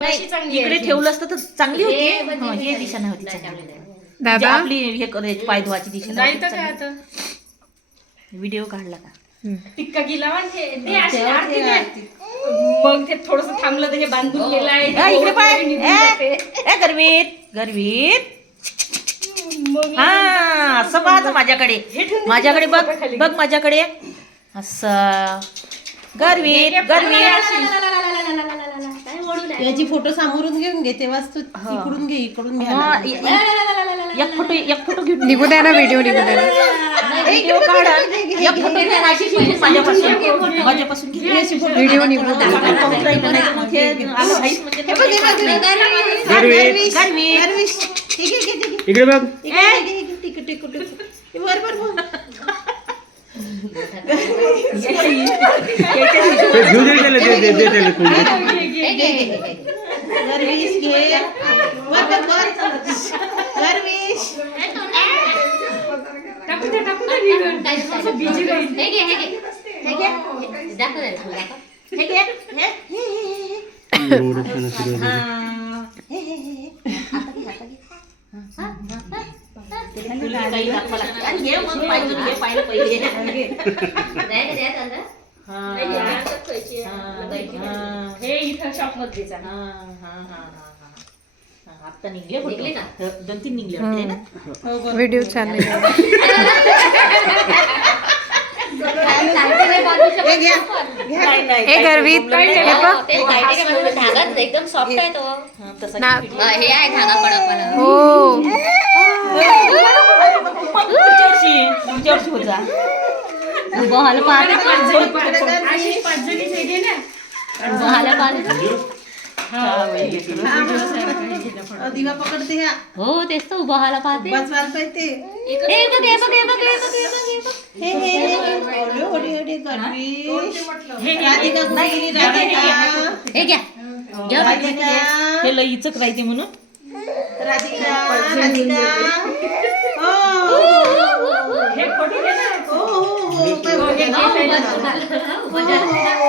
इकडे ठेवलं असतं तर चांगली होती. हे दिशा नव्हती चांगली. दादा आपली हे करायची पाय धुवायची दिशा नाही तर काय आता व्हिडिओ काढला का टिक्का गेला मग ते थोडस थांबलं तर हे बांधून गेलाय इकडे पाय गरवीत गरवीत हा असं पाहत माझ्याकडे बघ बघ माझ्याकडे असं गरवीत गरवीत याची फोटो समोरून घेऊन घे तेव्हाच तू इकडून घे इकडून घे एक फोटो घेऊन निघू द्या ना व्हिडिओ निघू द्या ना व्हिडिओ काढा एक फोटो घे माझ्यापासून व्हिडिओ निघू द्या इकडे बघ घेऊ दे त्याला दे त्याला हे इथं शॉप मध्ये आता निघले का 2-3 निघले वाटते ना व्हिडिओ छान आहे. हे गरवीत हे बघ एकदम सॉफ्ट आहे तो तसा हे आहे धागा कडक हो पुढच्या वर्षी होता बहाल आशिष 5 जणी दे ना दिवा पकडते ह्या हो तेच तर उभाहाला पाहते बसवायला पाहिजे हे बघ हे बघ हे बघ हे बघ हे बघ हे बघ हे ओढे गणवेश राधिका कुठे गेली राधिका हे घ्या घ्या राधिका हे लई इचक राहते म्हणून राधिका राधिका हे फोटो घे ना हो हो हो